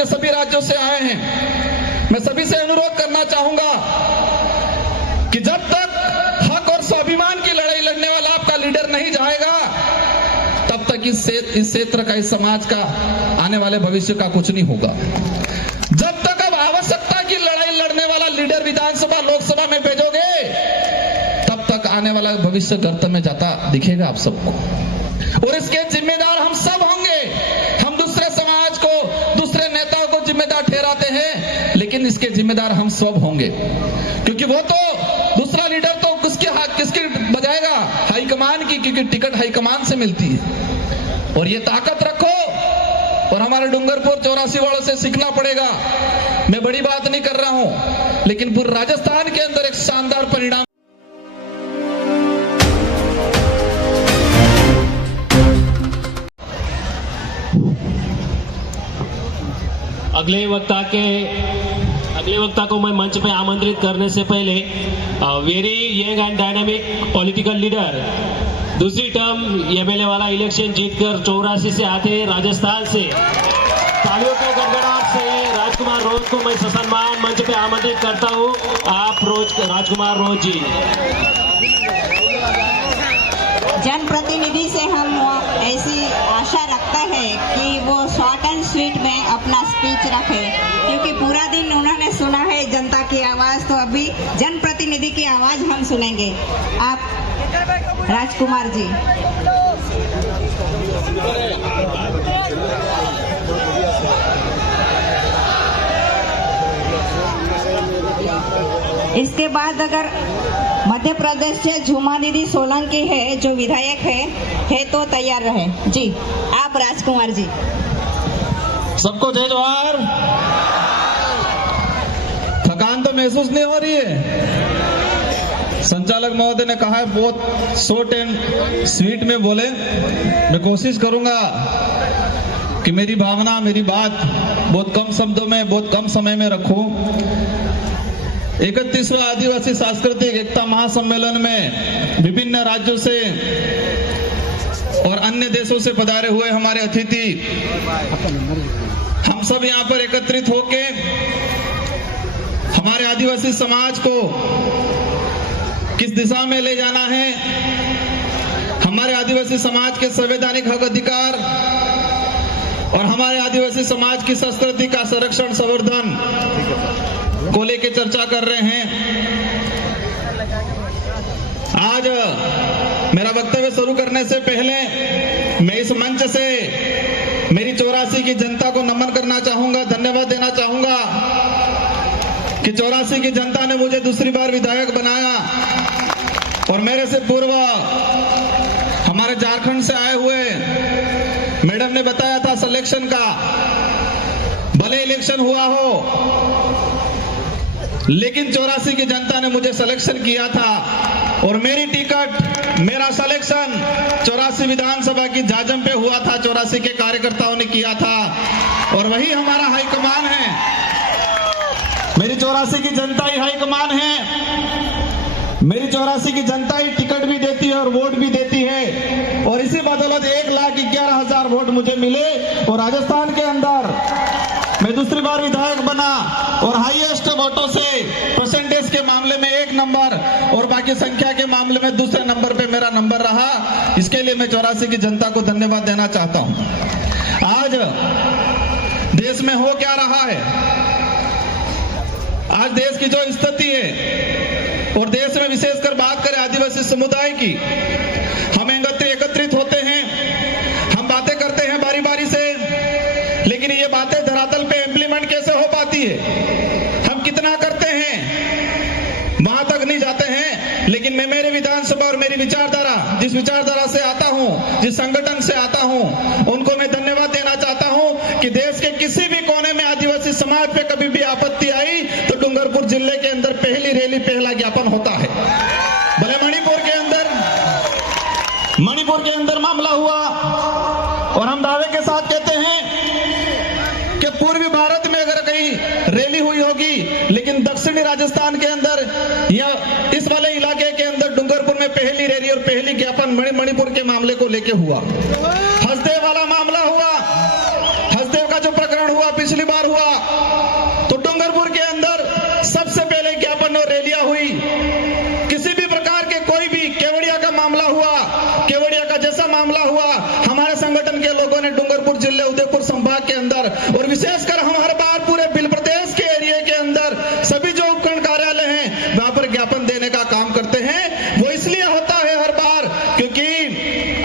अन्य सभी राज्यों से आए हैं। मैं सभी से अनुरोध करना चाहूंगा कि जब तक हक और स्वाभिमान की लड़ाई लड़ने वाला आपका लीडर नहीं जाएगा, तब तक इस क्षेत्र का, इस समाज का आने वाले भविष्य का कुछ नहीं होगा। जब तक अब आवश्यकता की लड़ाई लड़ने वाला लीडर विधानसभा लोकसभा में भेजोगे, तब तक आने वाला भविष्य गर्त में जाता दिखेगा आप सबको, और इसके जिम्मेदार हम सब होंगे। हम दूसरे समाज को, दूसरे नेताओं को जिम्मेदार ठहराते हैं, लेकिन इसके जिम्मेदार हम सब होंगे, क्योंकि वो तो दूसरा लीडर तो किसकी बजाएगा? हाईकमान की, क्योंकि टिकट हाईकमान से मिलती है। और ये ताकत रखो, और हमारे डूंगरपुर 84 वालों से सीखना पड़ेगा। मैं बड़ी बात नहीं कर रहा हूं, लेकिन पूरे राजस्थान के अंदर एक शानदार परिणाम। अगले वक्ता को मैं मंच पे आमंत्रित करने से पहले very young and dynamic political leader, दूसरी टर्म एमएलए वाला इलेक्शन जीतकर 84 से आते हैं राजस्थान से, तालियों के गड़गड़ाहट से राजकुमार रोज को मैं ससम्मान मंच पे आमंत्रित करता हूं। आप राजकुमार रोज जी। जनप्रतिनिधि से हम ऐसी आशा रखता है कि वो शॉर्ट एंड स्वीट में अपना स्पीच रखे, क्योंकि पूरा दिन उन्होंने सुना है जनता की आवाज, तो अभी जनप्रतिनिधि की आवाज हम सुनेंगे। आप राजकुमार जी। इसके बाद अगर मध्य प्रदेश से झूमा दीदी सोलंकी है जो विधायक है तो तैयार रहे जी। आप राजकुमार जी। सबको जय जोहार। थकान तो महसूस नहीं हो रही है? संचालक महोदय ने कहा है बहुत शॉर्ट एंड स्वीट में बोले। मैं कोशिश करूंगा कि मेरी भावना, मेरी बात बहुत कम शब्दों में, बहुत कम समय में रखूं। 31वां आदिवासी सांस्कृतिक एकता महासम्मेलन में विभिन्न राज्यों से और अन्य देशों से पधारे हुए हमारे अतिथि, हम सब यहाँ पर एकत्रित होके हमारे आदिवासी समाज को किस दिशा में ले जाना है, हमारे आदिवासी समाज के संवैधानिक हक अधिकार और हमारे आदिवासी समाज की संस्कृति का संरक्षण संवर्धन को लेके चर्चा कर रहे हैं। आज मेरा वक्तव्य शुरू करने से पहले मैं इस मंच से मेरी 84 की जनता को नमन करना चाहूंगा, धन्यवाद देना चाहूंगा कि 84 की जनता ने मुझे दूसरी बार विधायक बनाया। और मेरे से पूर्व हमारे झारखंड से आए हुए मैडम ने बताया था सिलेक्शन का, भले इलेक्शन हुआ हो लेकिन 84 की जनता ने मुझे सिलेक्शन किया था, और मेरी टिकट, मेरा सिलेक्शन 84 विधानसभा की जाजम पे हुआ था, 84 के कार्यकर्ताओं ने किया था, और वही हमारा हाईकमान है। मेरी 84 की जनता ही हाईकमान है। मेरी 84 की जनता ही टिकट भी देती है और वोट भी देती है, और इसी बदौलत 1,11,000 वोट मुझे मिले और राजस्थान के अंदर मैं दूसरी बार विधायक बना, और हाईएस्ट वोटों से परसेंटेज के मामले में 1 नंबर और बाकी संख्या के मामले में दूसरे नंबर पे मेरा नंबर रहा। इसके लिए मैं 84 की जनता को धन्यवाद देना चाहता हूं। आज देश में हो क्या रहा है, आज देश की जो स्थिति है, और देश में विशेषकर बात करें आदिवासी समुदाय की, हम एकत्रित होते हैं, हम बातें करते हैं बारी बारी से, लेकिन ये बातें धरातल पे इम्प्लीमेंट कैसे हो पाती है, हम कितना करते हैं वहां तक नहीं जाते हैं। लेकिन मैं मेरे विधानसभा और मेरी विचारधारा, जिस विचारधारा से आता हूं, जिस संगठन से आता हूं, उनको मैं धन्यवाद देना चाहता हूं कि देश के किसी भी कोने में आदिवासी समाज पे कभी भी आपत्ति आई तो डूंगरपुर जिले के अंदर पहली रैली, पहला ज्ञापन होता है। भले मणिपुर के अंदर मामला हुआ, और हम दावे के साथ कहते हैं कि पूर्वी भारत में अगर कहीं रैली हुई होगी, लेकिन दक्षिणी राजस्थान के अंदर या इस वाले इलाके के अंदर डूंगरपुर में पहली रैली और पहली ज्ञापन मणिपुर के मामले को लेके हुआ। हसदेव वाला मामला हुआ, हसदेव का जो प्रकरण हुआ पिछली बार हुआ तो डूंगरपुर के अंदर सबसे पहले ज्ञापन और रैलियां हुई। किसी भी प्रकार के कोई भी केवड़िया का मामला हुआ, केवड़िया का जैसा मामला हुआ, हमारे संगठन के लोगों ने डूंगरपुर जिले उदयपुर संभाग के अंदर और विशेषकर हम हर बार पूरे बिल प्रदेश के एरिया के अंदर सभी जो उपखंड कार्यालय हैं वहां पर ज्ञापन देने का काम करते हैं। वो इसलिए होता है हर बार क्योंकि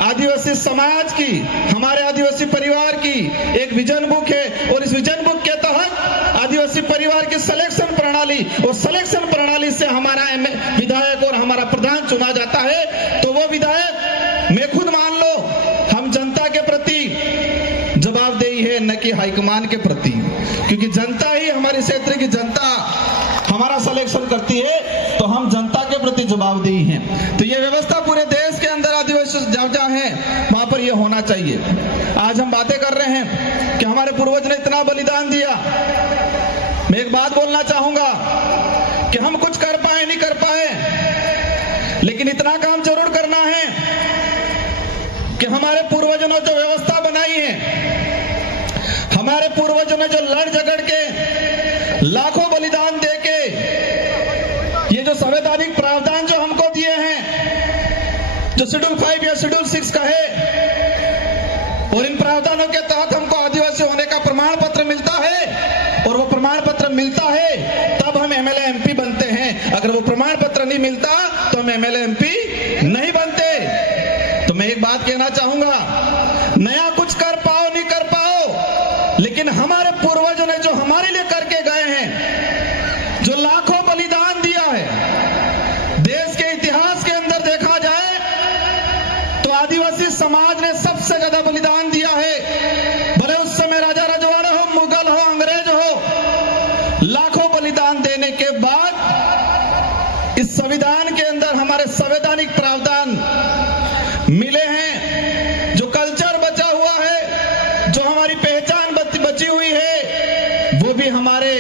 आदिवासी समाज की, हमारे आदिवासी परिवार की एक विजन बुक है और इस विजन बुक के तहत आदिवासी परिवार की सिलेक्शन प्रणाली और सिलेक्शन प्रणाली से हमारा विधायक और हमारा प्रधान चुना जाता है। तो वो विधायक मैं खुद मान लो हम जनता के प्रति जवाबदेही है, न कि हाईकमान के प्रति, क्योंकि जनता ही, हमारे क्षेत्र की जनता हमारा सिलेक्शन करती है, तो हम जनता के प्रति जवाबदेही हैं। तो ये व्यवस्था पूरे देश के अंदर आदिवासी जहाँ है वहां पर ये होना चाहिए। आज हम बातें कर रहे हैं कि हमारे पूर्वज ने इतना बलिदान दिया। मैं एक बात बोलना चाहूंगा कि हम कुछ कर पाए नहीं कर पाए, लेकिन इतना काम जरूर करना है कि हमारे पूर्वजों ने जो व्यवस्था बनाई है, हमारे पूर्वजों ने जो लड़ झगड़ के लाखों बलिदान दे के ये जो संवैधानिक प्रावधान जो हमको दिए हैं, जो शेड्यूल 5 या शेड्यूल 6 का है, और इन प्रावधानों के तहत हमको आदिवासी होने का प्रमाण पत्र मिलता है और वो प्रमाण पत्र मिलता है तब हम एमएलए एमपी बनते हैं। अगर वो प्रमाण पत्र नहीं मिलता तो हम एमएलए एमपी नहीं बनते। तो मैं एक बात कहना चाहूंगा, नया कुछ कर पाओ नहीं कर पाओ, लेकिन हमारे पूर्वजों ने जो हमारे लिए करके गए हैं, जो लाखों बलिदान दिया है, देश के इतिहास के अंदर देखा जाए तो आदिवासी समाज ने सबसे ज्यादा बलिदान दिया है। भले उस समय राजा रजवाड़ा हो, मुगल हो, अंग्रेज हो, लाखों बलिदान देने के बाद इस संविधान के अंदर हमारे संवैधानिक प्रावधान मिले हैं। जो कल्चर बचा हुआ है, जो हमारी पहचान बची हुई है, वो भी हमारे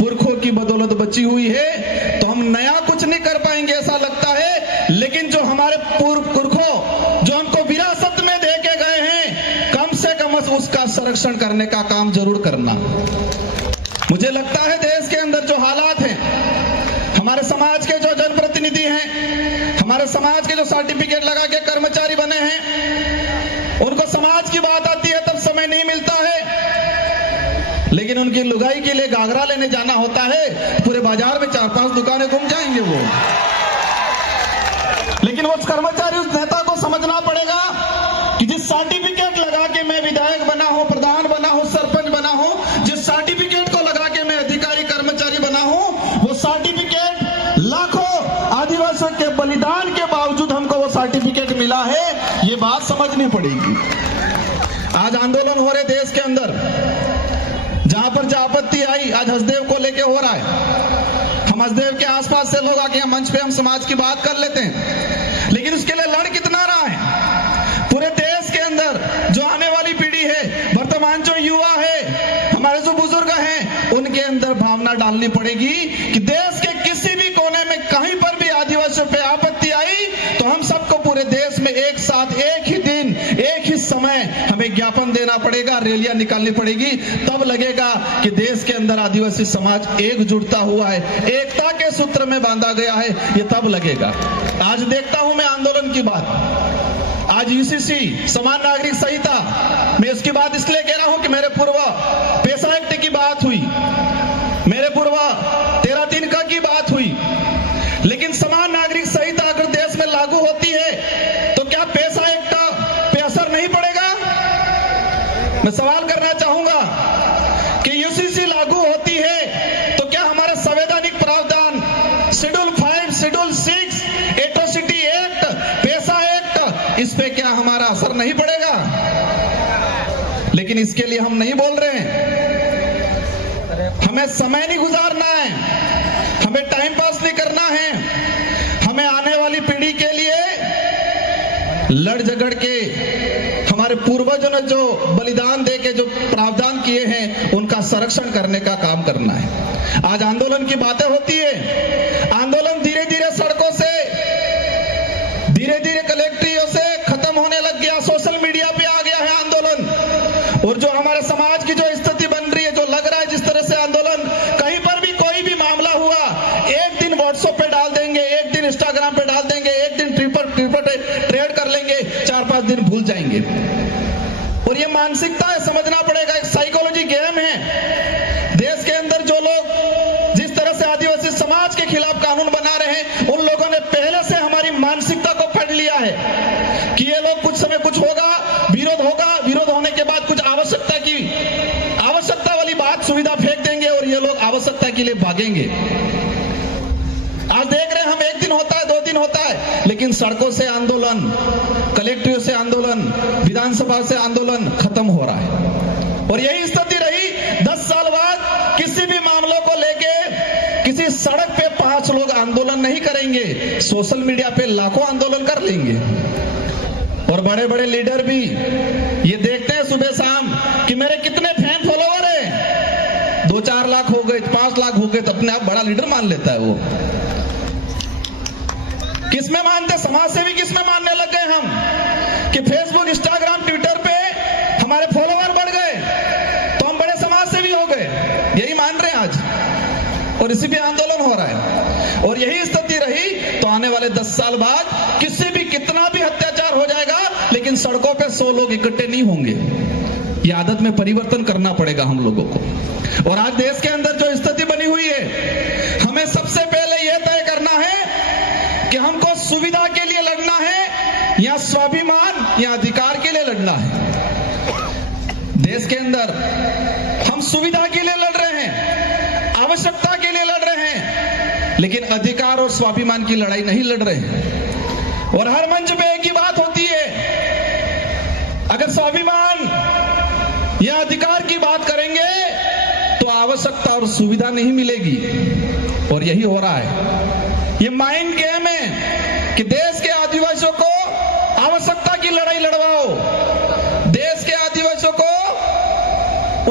पुरखों की बदौलत बची हुई है। तो हम नया कुछ नहीं कर पाएंगे ऐसा लगता है, लेकिन जो हमारे पुरखों जो हमको विरासत में दे के गए हैं, कम से कम उसका संरक्षण करने का काम जरूर करना। मुझे लगता है देश के अंदर जो हालात हैं, हमारे समाज के जो जनप्रतिनिधि हैं, हमारे समाज के जो सर्टिफिकेट लगा के कर्मचारी बने हैं, उनको समाज की बात आती है तब समय नहीं मिलता है, लेकिन उनकी लुगाई के लिए घाघरा लेने जाना होता है, पूरे बाजार में 4-5 दुकानें घूम जाएंगे वो। लेकिन उस कर्मचारी, उस नेता को समझना पड़ेगा कि जिस सर्टिफिकेट लगा के मैं विधायक बना हूं, प्रधान बना हूं, सरपंच बना हूं, जिस सर्टिफिकेट को लगा के मैं अधिकारी कर्मचारी बना हूं, वो सर्टिफिकेट लाखों आदिवासियों के बलिदान के बावजूद हमको वो सर्टिफिकेट मिला है, ये बात समझनी पड़ेगी। आज आंदोलन हो रहे देश के अंदर, जहां पर जो आपत्ति आई, आज हसदेव को लेके हो रहा है। हम हसदेव के आसपास से लोग आके मंच पे हम समाज की बात कर लेते हैं, लेकिन उसके लिए लड़ कितना रहा है पूरे देश के अंदर। जो आने वाली पीढ़ी है, वर्तमान जो युवा है, हमारे जो बुजुर्ग हैं, उनके अंदर भावना डालनी पड़ेगी कि देश के किसी भी कोने में कहीं पर भी आदिवासियों पे आपत्ति आई तो हम सबको पूरे देश में एक साथ, एक ही दिन, एक ही समय हमें ज्ञापन देना पड़ेगा, रैलियां निकालनी पड़ेगी। तब लगेगा कि देश के अंदर आदिवासी समाज एकजुटता हुआ है, एकता के सूत्र में बांधा गया है, ये तब लगेगा। आज देखता हूं मैं आंदोलन की बात, आज यूसीसी समान नागरिक संहिता, मैं उसकी बात इसलिए कह रहा हूं कि मेरे पूर्व पैसा एक्ट की बात हुई, मेरे पूर्व 13(3) की बात हुई, लेकिन समान नागरिक संहिता अगर देश में लागू होती है तो क्या पैसा एक्ट पे असर नहीं पड़ेगा? मैं सवाल करना चाहूंगा कि यूसीसी लागू होती है तो क्या हमारा संवैधानिक प्रावधान शेड्यूल 5, शेड्यूल 6, एट्रोसिटी एक्ट, पैसा एक्ट, इस पे क्या हमारा असर नहीं पड़ेगा? लेकिन इसके लिए हम नहीं बोल रहे हैं। हमें समय नहीं गुजारना है, हमें टाइम पास नहीं करना है, हमें आने वाली पीढ़ी के लिए लड़ झगड़ के, हमारे पूर्वजों ने जो बलिदान दे के जो प्रावधान किए हैं उनका संरक्षण करने का काम करना है। आज आंदोलन की बातें होती है, आंदोलन धीरे धीरे सड़कों से, धीरे धीरे कलेक्ट्रियों से खत्म होने लग गया, सोशल मीडिया पे आ गया है आंदोलन। और जो हमारे समाज की जो स्थिति बन रही है, जो लग रहा है मानसिकता है, समझना पड़ेगा। एक साइकोलॉजी गेम है। देश के अंदर जो लोग जिस तरह से आदिवासी समाज के खिलाफ कानून बना रहे हैं, उन लोगों ने पहले से हमारी मानसिकता को पढ़ लिया है कि ये लोग कुछ समय कुछ होगा, विरोध होगा, विरोध होने के बाद कुछ आवश्यकता वाली बात सुविधा फेंक देंगे और ये लोग आवश्यकता के लिए भागेंगे। आज देख रहे हैं हम, 1 दिन होता है, 2 दिन होता है, लेकिन सड़कों से आंदोलन, कलेक्ट्रेट से आंदोलन, विधानसभा से आंदोलन खत्म हो रहा है। और यही स्थिति रही 10 साल बाद। किसी भी मामलों को लेके किसी सड़क पे 5 लोग आंदोलन नहीं करेंगे, सोशल मीडिया पे लाखों आंदोलन कर लेंगे। और बड़े बड़े लीडर भी ये देखते हैं सुबह शाम कि मेरे कितने फैन फॉलोवर हैं, 2-4 लाख हो गए, 5 लाख हो गए, तो अपने आप बड़ा लीडर मान लेता है वो। किसमें मानते? समाज सेवी किसमें मानने लग गए हम कि फेसबुक, इंस्टाग्राम, ट्विटर पे हमारे फॉलोवर बढ़ गए तो हम बड़े समाज सेवी हो गए, यही मान रहे हैं आज। और इसी पे आंदोलन हो रहा है। और यही स्थिति रही तो आने वाले 10 साल बाद किसी भी कितना भी अत्याचार हो जाएगा, लेकिन सड़कों पे 100 लोग इकट्ठे नहीं होंगे। ये आदत में परिवर्तन करना पड़ेगा हम लोगों को। और आज देश के अंदर जो स्थिति बनी हुई है, हमें सबसे पहले यह तय करना है कि हमको सुविधा के लिए लड़ना है या स्वाभिमान या अधिकार के लिए लड़ना है। देश के अंदर हम सुविधा के लिए लड़ रहे हैं, आवश्यकता के लिए लड़ रहे हैं, लेकिन अधिकार और स्वाभिमान की लड़ाई नहीं लड़ रहे हैं। और हर मंच पे एक ही बात होती है, अगर स्वाभिमान या अधिकार की बात करेंगे तो आवश्यकता और सुविधा नहीं मिलेगी। और यही हो रहा है। ये माइंड गेम है कि देश के आदिवासियों को आवश्यकता की लड़ाई लड़वाओ, देश के आदिवासियों को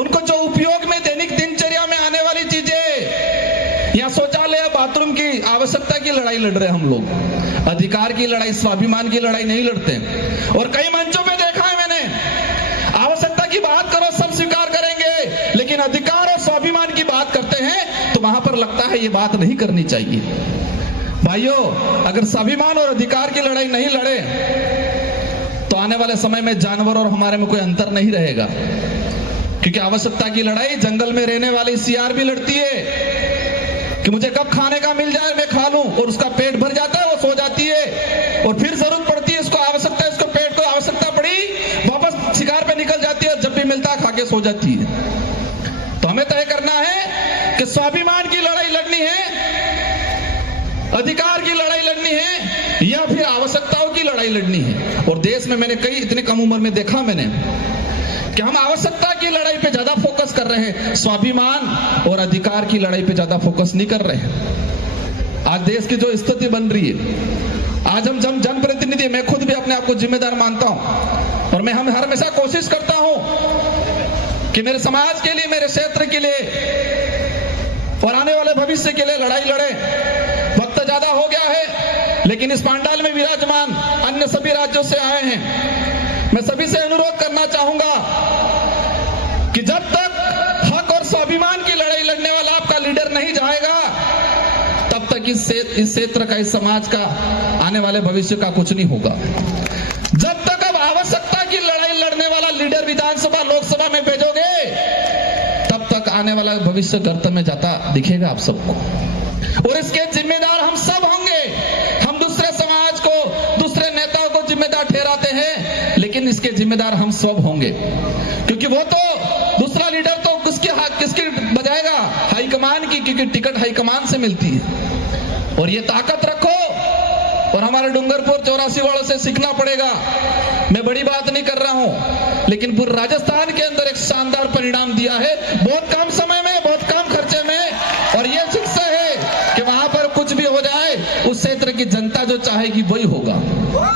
उनको जो उपयोग में दैनिक दिनचर्या में आने वाली चीजें या शौचालय, बाथरूम की आवश्यकता की लड़ाई लड़ रहे हैं हम लोग। अधिकार की लड़ाई, स्वाभिमान की लड़ाई नहीं लड़ते। और कई मंचों पे देखा है मैंने, आवश्यकता की बात करो सब स्वीकार करेंगे, लेकिन अधिकार और स्वाभिमान की बात करते हैं तो वहां पर लगता है ये बात नहीं करनी चाहिए। भाइयों, अगर स्वाभिमान और अधिकार की लड़ाई नहीं लड़े तो आने वाले समय में जानवर और हमारे में कोई अंतर नहीं रहेगा। क्योंकि आवश्यकता की लड़ाई जंगल में रहने वाली सियार भी लड़ती है कि मुझे कब खाने का मिल जाए मैं खा लूं, और उसका पेट भर जाता है, वो सो जाती है, और फिर जरूरत पड़ती है, इसको आवश्यकता, इसको पेट को आवश्यकता पड़ी, वापस शिकार पे निकल जाती है, जब भी मिलता है खा के सो जाती है। तो हमें तय करना है कि स्वाभिमान की लड़ाई लड़नी है, अधिकार की लड़ाई लड़नी है, या फिर आवश्यकताओं की लड़ाई लड़नी है। और देश में मैंने कई, इतने कम उम्र में देखा मैंने कि हम आवश्यकता की लड़ाई पे ज्यादा फोकस कर रहे हैं, स्वाभिमान और अधिकार की लड़ाई पे ज्यादा फोकस नहीं कर रहे हैं। आज देश की जो स्थिति बन रही है, आज हम जनप्रतिनिधि, मैं खुद भी अपने आप को जिम्मेदार मानता हूं, और मैं हमेशा कोशिश करता हूं कि मेरे समाज के लिए, मेरे क्षेत्र के लिए और आने वाले भविष्य के लिए लड़ाई लड़े। वक्त ज्यादा हो गया है, लेकिन इस पांडाल में विराजमान अन्य सभी राज्यों से आए हैं, मैं सभी से अनुरोध करना चाहूंगा कि जब तक हक और स्वाभिमान की लड़ाई लड़ने वाला आपका लीडर नहीं जाएगा, तब तक इस क्षेत्र का, इस समाज का, आने वाले भविष्य का कुछ नहीं होगा। जब तक अब आवश्यकता की लड़ाई लड़ने वाला लीडर विधानसभा, लोकसभा में भेजोगे, तब तक आने वाला भविष्य गर्त में जाता दिखेगा आप सबको। और इसके जिम्मेदार हम सब होंगे। हम दूसरे समाज को, दूसरे नेताओं को जिम्मेदार ठहराते हैं, लेकिन इसके जिम्मेदार हम सब होंगे। क्योंकि वो तो दूसरा लीडर तो किसकी बजाएगा? हाईकमान की, क्योंकि टिकट हाईकमान से मिलती है। और ये ताकत रखो, और हमारे डूंगरपुर 84 वालों से सीखना पड़ेगा। मैं बड़ी बात नहीं कर रहा हूं, लेकिन पूरे राजस्थान के अंदर एक शानदार परिणाम दिया है, बहुत कम समय में, बहुत कम खर्चे में। और ये शिक्षा है कि वहां पर कुछ भी हो जाए, उस क्षेत्र की जनता जो चाहेगी वही होगा,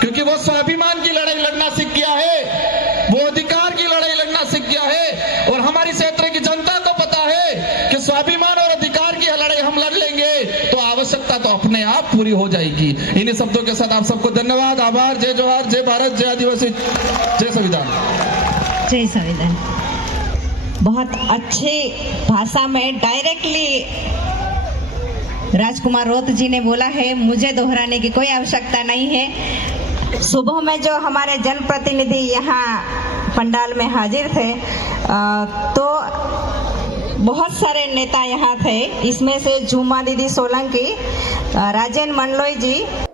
क्योंकि वो स्वाभिमान की लड़ाई लड़ना सीख गया है, वो अधिकार की लड़ाई लड़ना सीख गया है। और हमारी क्षेत्र की जनता को पता है कि स्वाभिमान और अधिकार की लड़ाई हम लड़ लेंगे तो आवश्यकता तो अपने आप पूरी हो जाएगी। इन्हीं शब्दों के साथ आप सबको धन्यवाद, आभार, जय जोहार, जय भारत, जय आदिवासी, जय संविधान। जय संविधान। बहुत अच्छी भाषा में डायरेक्टली राजकुमार रोत जी ने बोला है, मुझे दोहराने की कोई आवश्यकता नहीं है। सुबह में जो हमारे जनप्रतिनिधि यहाँ पंडाल में हाजिर थे। तो बहुत सारे नेता यहाँ थे, इसमें से झूमा दीदी सोलंकी, राजेन मंडलोई जी